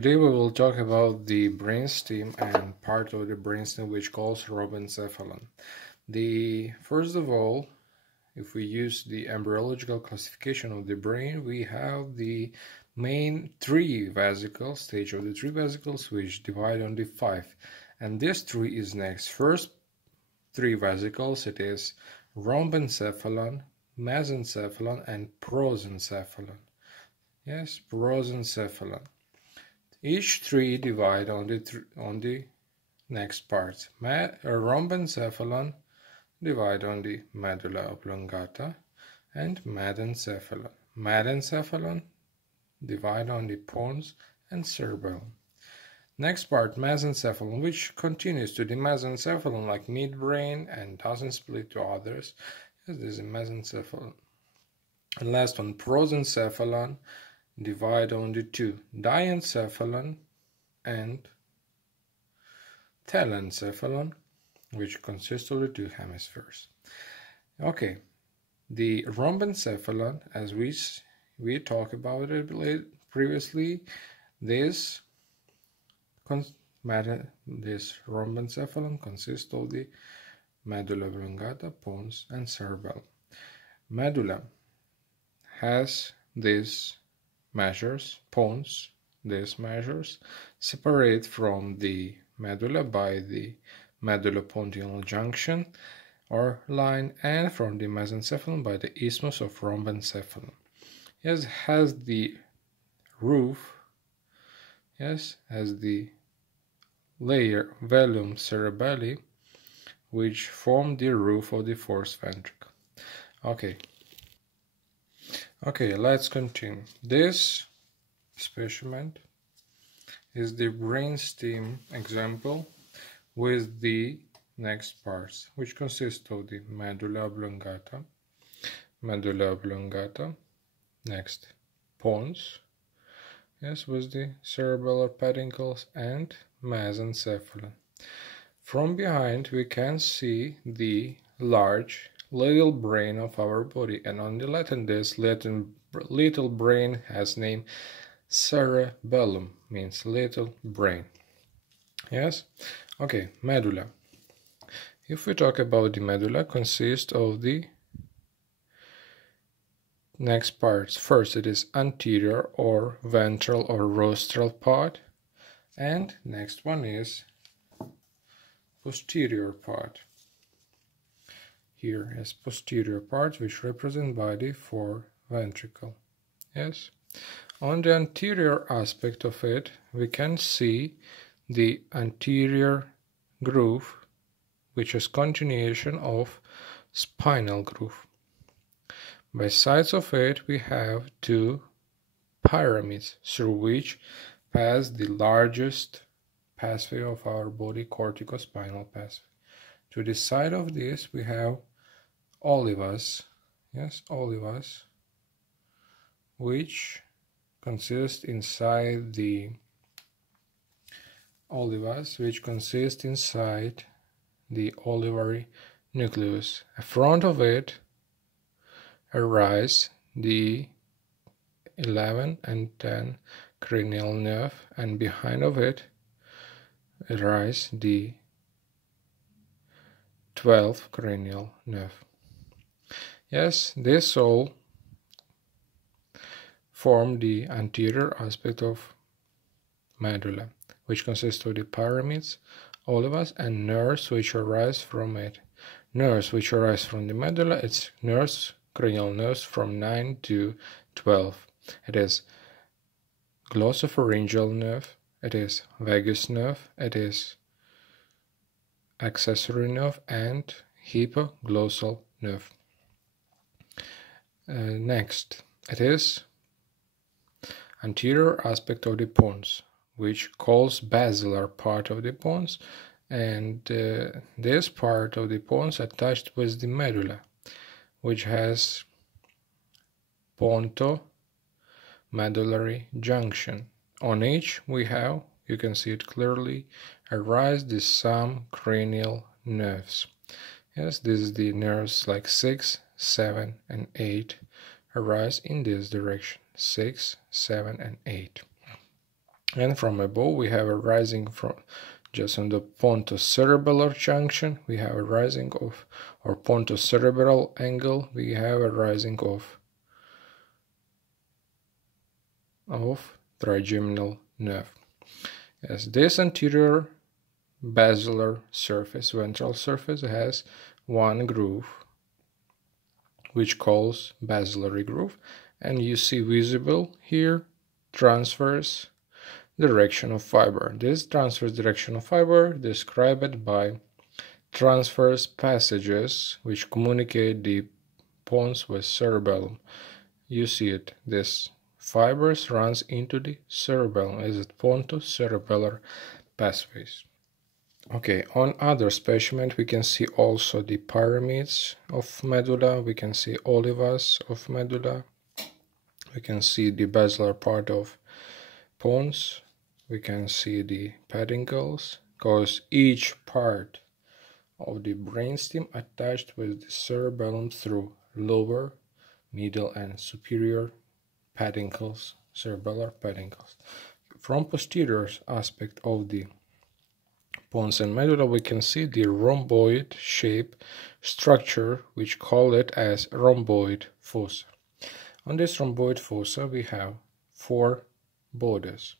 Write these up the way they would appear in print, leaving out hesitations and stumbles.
Today we will talk about the brainstem and part of the brainstem which calls rhombencephalon. First of all, if we use the embryological classification of the brain, we have the main three vesicles, stage of the three vesicles, which divide on the five. And this tree is next. First three vesicles, it is rhombencephalon, mesencephalon, and prosencephalon. Yes, prosencephalon. Each three divide on the next parts. Rhombencephalon divide on the medulla oblongata and mesencephalon. Mesencephalon divide on the pons and cerebellum. Next part, mesencephalon, which continues to the mesencephalon like midbrain and doesn't split to others. Yes, this is mesencephalon. And last one, prosencephalon, divide on the two, diencephalon and telencephalon, which consists of the two hemispheres. Okay, the rhombencephalon, as we talked about it previously, this rhombencephalon consists of the medulla oblongata, pons, and cerebellum. Medulla has these measures, pons, these measures separate from the medulla by the medullopontial junction or line, and from the mesencephalon by the isthmus of rhombencephalon. Yes, has the roof, yes, has the layer velum cerebelli, which form the roof of the fourth ventricle. Okay, let's continue. This specimen is the brainstem example with the next parts, which consist of the medulla oblongata, next pons, yes, with the cerebellar peduncles, and mesencephalon. From behind we can see the large little brain of our body, and on the Latin this little brain has name cerebellum, means little brain. Yes? Okay, medulla. If we talk about the medulla, consists of the next parts. First, it is anterior or ventral or rostral part, and next one is posterior part. Here is posterior part, which represent body for ventricle. Yes. On the anterior aspect of it, we can see the anterior groove, which is continuation of spinal groove. By sides of it, we have two pyramids, through which pass the largest pathway of our body, corticospinal pathway. To the side of this, we have olivas, yes, olivas, which consist inside the olivary nucleus. In front of it arise the 11 and 10 cranial nerve, and behind of it arise the 12 cranial nerve. Yes, this all form the anterior aspect of medulla, which consists of the pyramids, olivas, and nerves which arise from it. Nerves which arise from the medulla, it's nerves, cranial nerves from 9 to 12. It is glossopharyngeal nerve, it is vagus nerve, it is accessory nerve, and hypoglossal nerve. Next, it is anterior aspect of the pons, which calls basilar part of the pons, and this part of the pons attached with the medulla, which has ponto-medullary junction. On each we have, you can see it clearly, arise the some cranial nerves. Yes, this is the nerves like 6, 7, and 8 arise in this direction. 6, 7, and 8. And from above we have a rising from just on the pontocerebellar junction, we have a rising of, or pontocerebral angle, we have a rising of trigeminal nerve. As this anterior basilar surface, ventral surface, has one groove, which calls basilar groove, and you see visible here transverse direction of fiber. This transverse direction of fiber described by transverse passages which communicate the pons with cerebellum. You see it. This fibers runs into the cerebellum as it pontocerebellar pathways. Okay, on other specimen we can see also the pyramids of medulla, we can see olivas of medulla, we can see the basilar part of pons, we can see the peduncles, because each part of the brainstem attached with the cerebellum through lower, middle and superior peduncles, cerebellar peduncles. From posterior aspect of the pons and medulla we can see the rhomboid shape structure, which call it as rhomboid fossa. On this rhomboid fossa we have 4 bodies.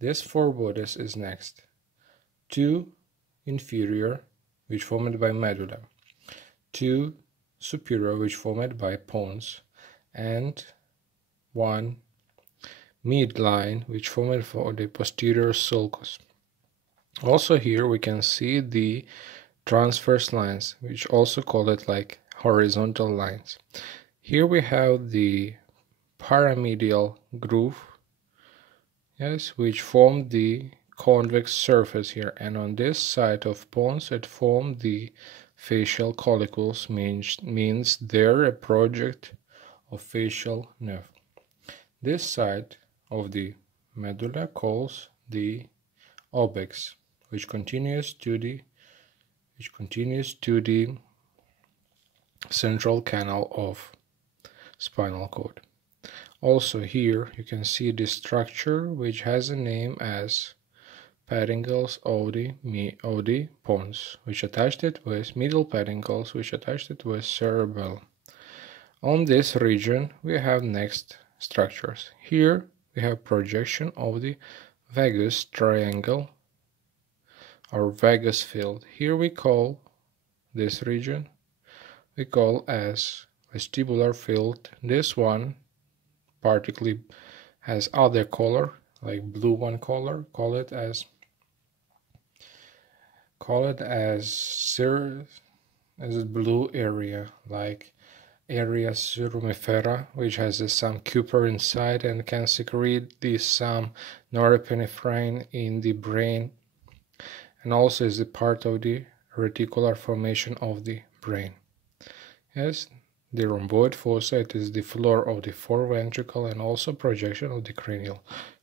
This 4 bodies is next 2 inferior, which formed by medulla, 2 superior, which formed by pons, and 1 midline, which formed for the posterior sulcus. Also here we can see the transverse lines, which also call it like horizontal lines. Here we have the pyramidal groove, yes, which formed the convex surface here, and on this side of pons it formed the facial collicles, means there a project of facial nerve. This side of the medulla calls the obex, which continues to the central canal of spinal cord. Also here you can see the structure which has a name as peduncles of the pons, which attached it with middle peduncles, which attached it with cerebellum. On this region we have next structures. Here we have projection of the vagus triangle or vagus field. Here we call this region, we call as vestibular field. This one particularly has other color, like blue one color, call it as a blue area, like area serumifera, which has some cupor inside and can secrete some norepinephrine in the brain, and also is a part of the reticular formation of the brain. Yes, the rhomboid fossa, it is the floor of the foreventricle and also projection of the cranial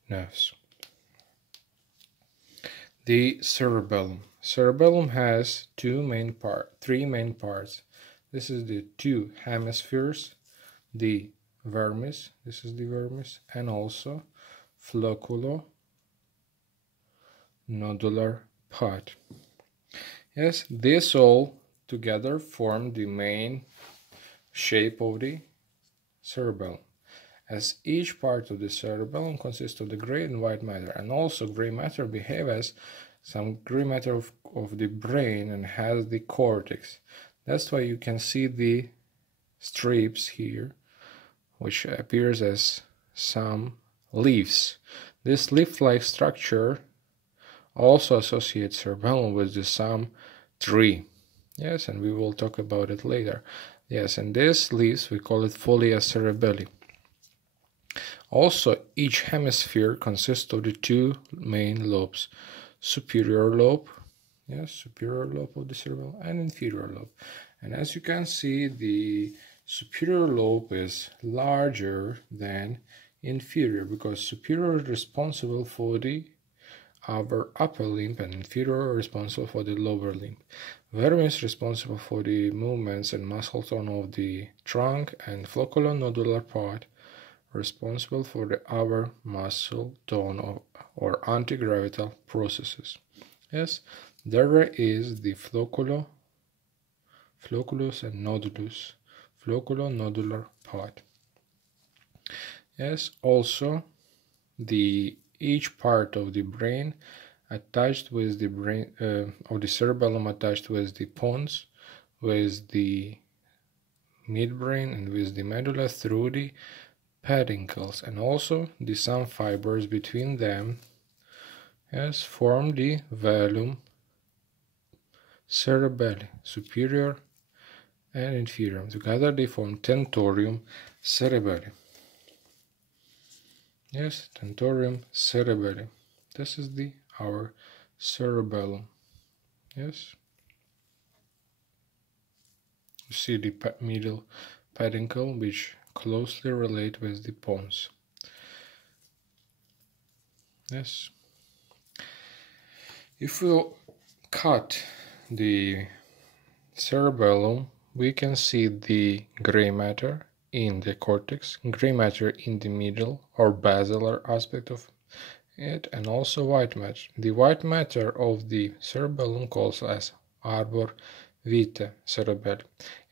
nerves. The cerebellum. Cerebellum has three main parts. This is the 2 hemispheres, the vermis, this is the vermis, and also flocculo-nodular part. Yes, this all together form the main shape of the cerebellum, as each part of the cerebellum consists of the gray and white matter, and also gray matter behave as some gray matter of the brain and has the cortex. That's why you can see the strips here, which appears as some leaves. This leaf-like structure also associates cerebellum with the some tree. Yes, and we will talk about it later. Yes, and these leaves, we call it folia cerebelli. Also, each hemisphere consists of the 2 main lobes, superior lobe, yes, superior lobe of the cerebellum, and inferior lobe. And as you can see, the superior lobe is larger than inferior, because superior is responsible for the upper limb and inferior is responsible for the lower limb. Vermis is responsible for the movements and muscle tone of the trunk, and flocculo-nodular part responsible for the upper muscle tone or anti-gravital processes. Yes, there is the flocculus and flocculonodular part. Yes, also each part of the brain attached with the brain of the cerebellum attached with the pons, with the midbrain and with the medulla through the peduncles, and also the some fibers between them, yes, form the velum cerebelli, superior and inferior. Together they form tentorium cerebelli. Yes, tentorium cerebelli. This is our cerebellum. Yes. You see the middle peduncle, which closely relate with the pons. Yes. If we cut the cerebellum, we can see the gray matter in the cortex, gray matter in the middle or basilar aspect of it, and also white matter. The white matter of the cerebellum calls as arbor vitae cerebelli,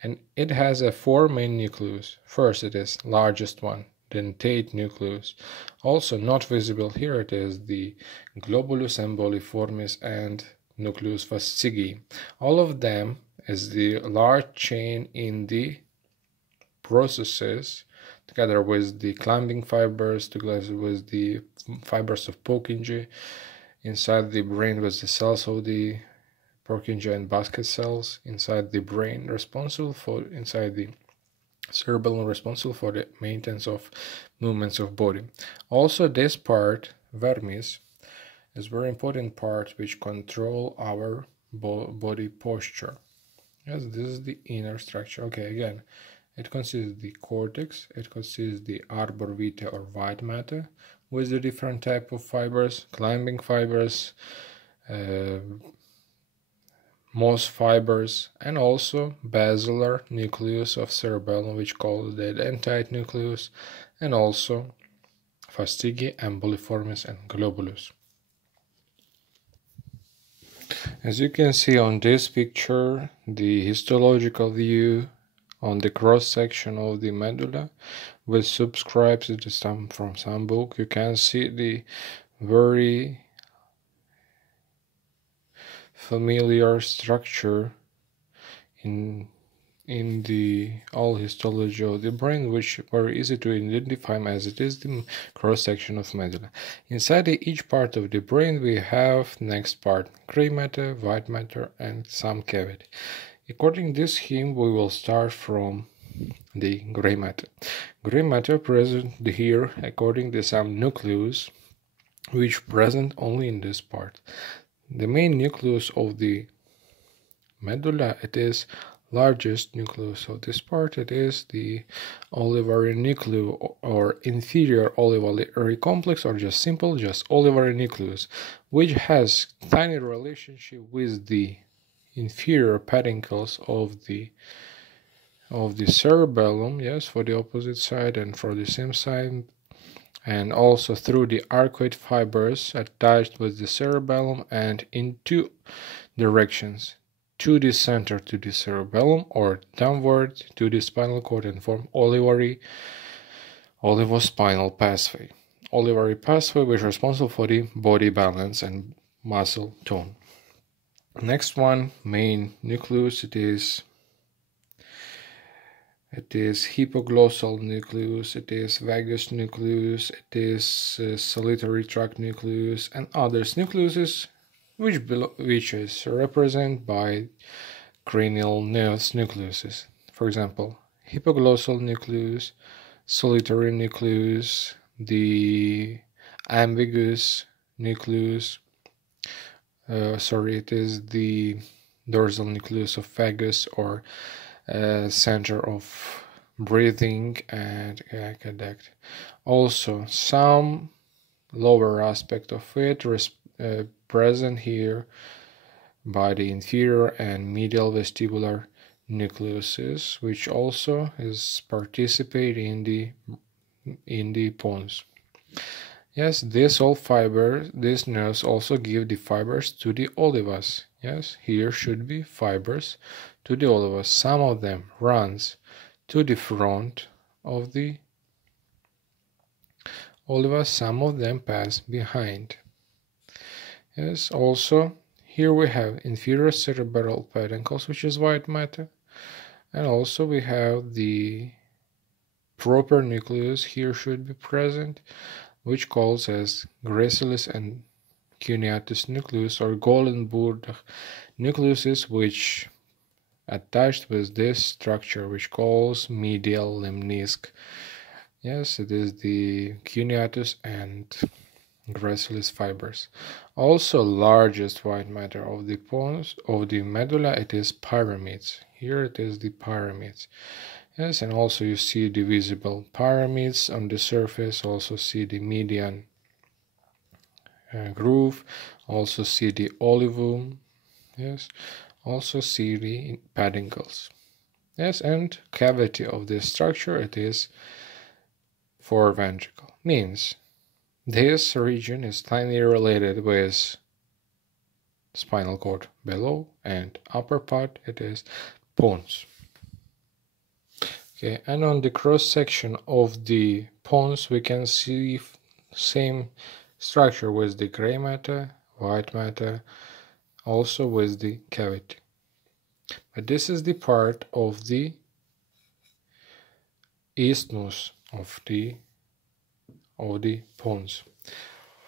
and it has four main nucleus. First, it is largest one, dentate nucleus. Also not visible here, it is the globulus emboliformis and nucleus fascicii. All of them is the large chain in the processes, together with the climbing fibers, together with the fibers of Purkinje, inside the brain with the cells of the Purkinje and basket cells inside the brain, inside the cerebellum, responsible for the maintenance of movements of body. Also, this part, vermis, is very important part which control our body posture. Yes, this is the inner structure. Okay, again, it consists of the cortex, it consists of the arbor vitae or white matter, with the different type of fibers, climbing fibers, moss fibers, and also basilar nucleus of cerebellum, which called the dentate nucleus, and also fascicii, emboliformis, and globulus. As you can see on this picture, the histological view on the cross section of the medulla, which subscribes to from some book, you can see the very familiar structure in the all histology of the brain, which very easy to identify as it is the cross section of medulla. Inside each part of the brain we have next part, gray matter, white matter, and some cavity. According to this scheme, we will start from the gray matter. Gray matter present here according to some nucleus, which present only in this part. The main nucleus of the medulla, it is largest nucleus of this part. It is the olivary nucleus or inferior olivary complex, or just simple, just olivary nucleus, which has tiny relationship with the inferior peduncles of the cerebellum, yes, for the opposite side and for the same side, and also through the arcuate fibers attached with the cerebellum and in two directions, to the center to the cerebellum or downward to the spinal cord, and form olivospinal pathway. Olivary pathway, which is responsible for the body balance and muscle tone. Next one, main nucleus, it is hypoglossal nucleus, it is vagus nucleus, it is solitary tract nucleus, and others nucleuses which is represented by cranial nucleuses. For example, hypoglossal nucleus, solitary nucleus, the ambiguous nucleus, it is the dorsal nucleus of vagus, or center of breathing and aqueduct. Also, some lower aspect of it present here by the inferior and medial vestibular nucleuses, which also is participating in the in the pons. Yes, these nerves also give the fibers to the olivas. Yes, here should be fibers to the olivas. Some of them runs to the front of the olivas, some of them pass behind. Yes, also here we have inferior cerebral peduncles, which is white matter, and also we have the proper nucleus here should be present, which calls as gracilis and cuneatus nucleus or Goldenburg nucleuses, which attached with this structure, which calls medial lemnisc. Yes, it is the cuneatus and gracilis fibers. Also, largest white matter of the pons of the medulla, it is pyramids. Here it is the pyramids. Yes, and also you see the visible pyramids on the surface. Also see the median groove. Also see the olivum. Yes, also see the peduncles. Yes, and cavity of this structure, it is foreventricle. Means this region is tightly related with spinal cord below, and upper part it is pons. Okay, and on the cross section of the pons we can see same structure with the gray matter, white matter, also with the cavity. But this is the part of the isthmus of the pons.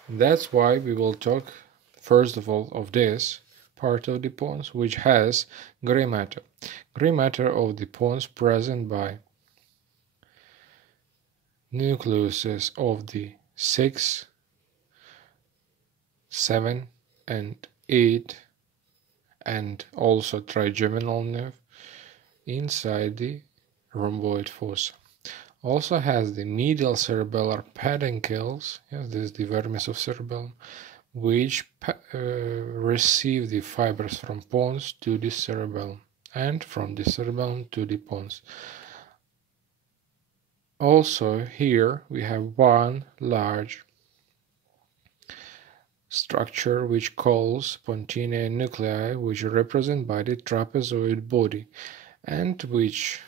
That's why we will talk first of all of this part of the pons, which has gray matter. Gray matter of the pons present by nucleuses of the 6, 7, and 8, and also trigeminal nerve inside the rhomboid fossa. Also has the medial cerebellar peduncles, yes, this is the vermis of cerebellum, which receive the fibers from pons to the cerebellum, and from the cerebellum to the pons. Also here we have one large structure which calls pontine nuclei, which are represented by the trapezoid body, and which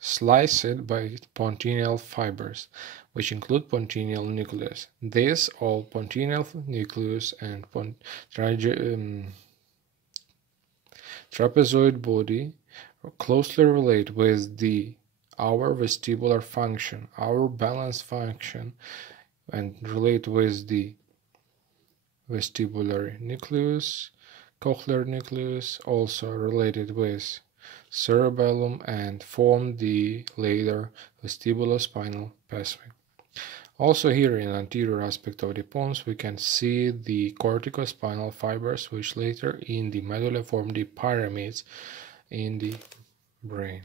sliced by pontineal fibers, which include pontineal nucleus. This all pontineal nucleus and trapezoid body closely relate with our vestibular function, our balance function, and relate with the vestibular nucleus, cochlear nucleus, also related with cerebellum, and form the later vestibulospinal pathway. Also here in anterior aspect of the pons we can see the corticospinal fibers, which later in the medulla form the pyramids in the brain.